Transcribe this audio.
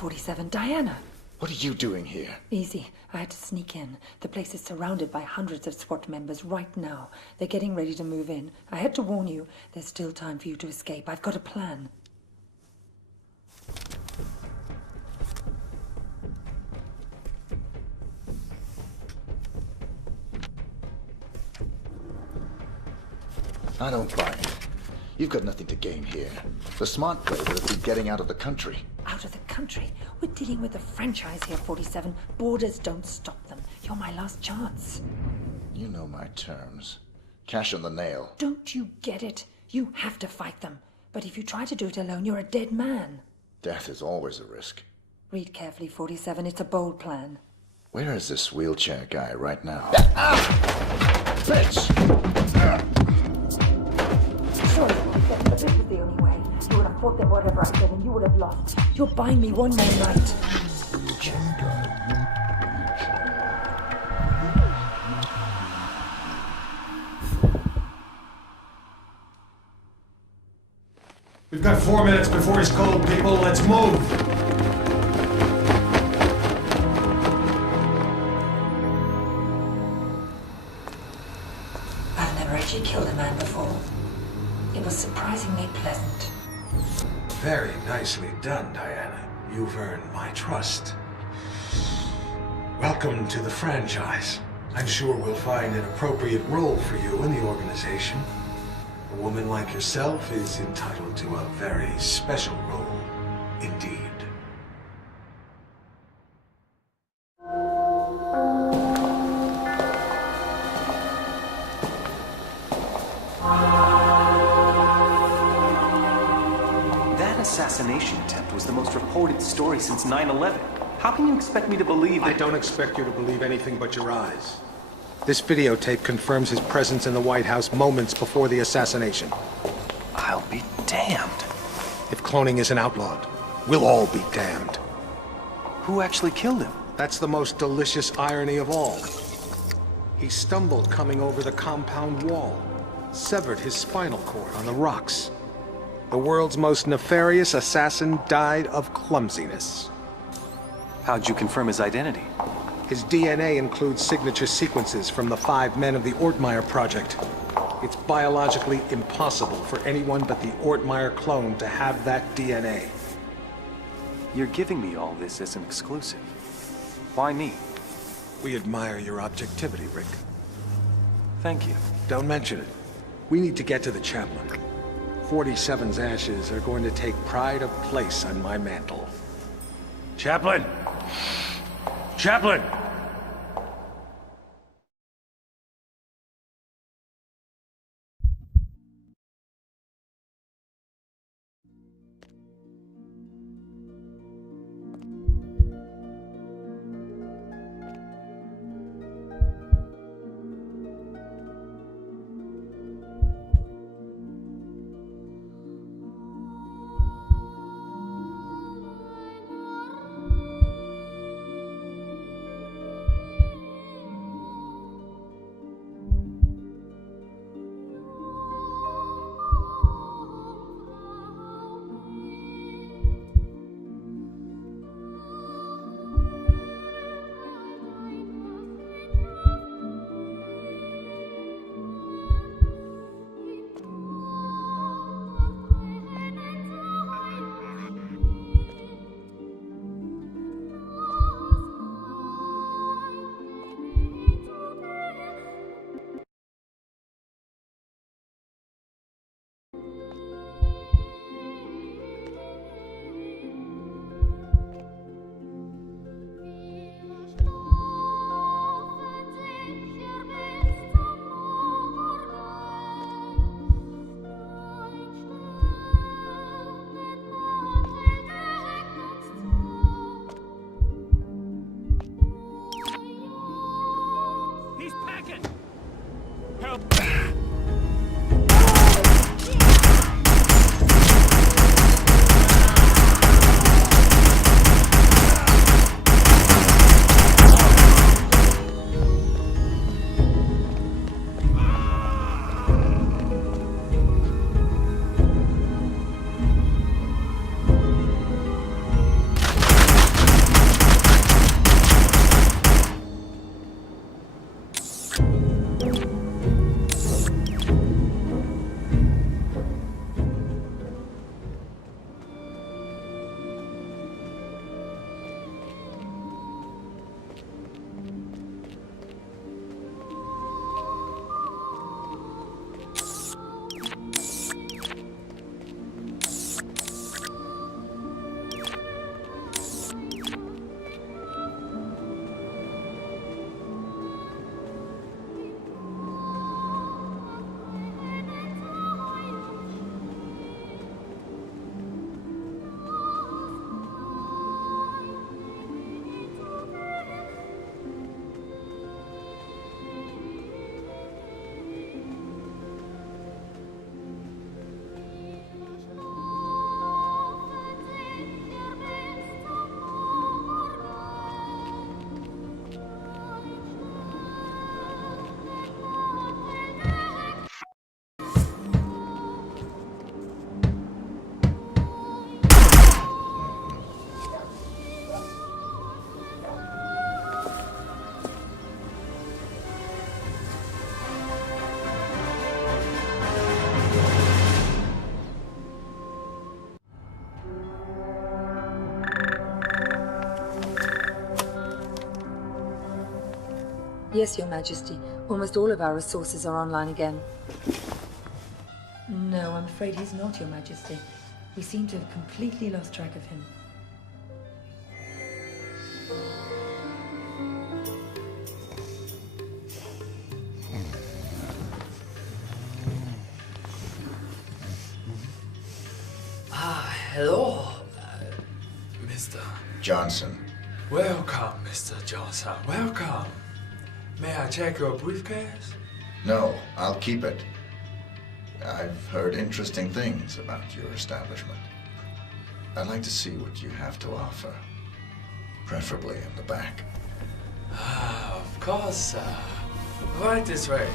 47, Diana. What are you doing here? Easy. I had to sneak in. The place is surrounded by hundreds of SWAT members right now. They're getting ready to move in. I had to warn you. There's still time for you to escape. I've got a plan. I don't buy it. You've got nothing to gain here. The smart play would have been getting out of the country. Out of the country? We're dealing with a franchise here, 47. Borders don't stop them. You're my last chance. You know my terms. Cash on the nail. Don't you get it? You have to fight them. But if you try to do it alone, you're a dead man. Death is always a risk. Read carefully, 47. It's a bold plan. Where is this wheelchair guy right now? Bitch! Sorry, 47, but this was the only way. You would have fought them whatever I said, and you would have lost. You're buying me one more night. We've got 4 minutes before he's cold, people. Let's move! I've never actually killed a man before. It was surprisingly pleasant. Very nicely done, Diana. You've earned my trust. Welcome to the franchise. I'm sure we'll find an appropriate role for you in the organization. A woman like yourself is entitled to a very special role, indeed. That assassination attempt was the most reported story since 9/11. How can you expect me to believe I that? don't expect you to believe anything but your eyes. This videotape confirms his presence in the White House moments before the assassination. I'll be damned. If cloning isn't outlawed, we'll all be damned. Who actually killed him? That's the most delicious irony of all. He stumbled coming over the compound wall, severed his spinal cord on the rocks. The world's most nefarious assassin died of clumsiness. How'd you confirm his identity? His DNA includes signature sequences from the 5 men of the Ortmeyer project. It's biologically impossible for anyone but the Ortmeyer clone to have that DNA. You're giving me all this as an exclusive. Why me? We admire your objectivity, Rick. Thank you. Don't mention it. We need to get to the chaplain. 47's ashes are going to take pride of place on my mantle. Chaplain! Chaplain! Yes, Your Majesty. Almost all of our resources are online again. No, I'm afraid he's not, Your Majesty. We seem to have completely lost track of him. Hello, Mr. Johnson. Welcome, Mr. Johnson. Welcome. May I check your briefcase? No, I'll keep it. I've heard interesting things about your establishment. I'd like to see what you have to offer. Preferably in the back. Of course, right this way.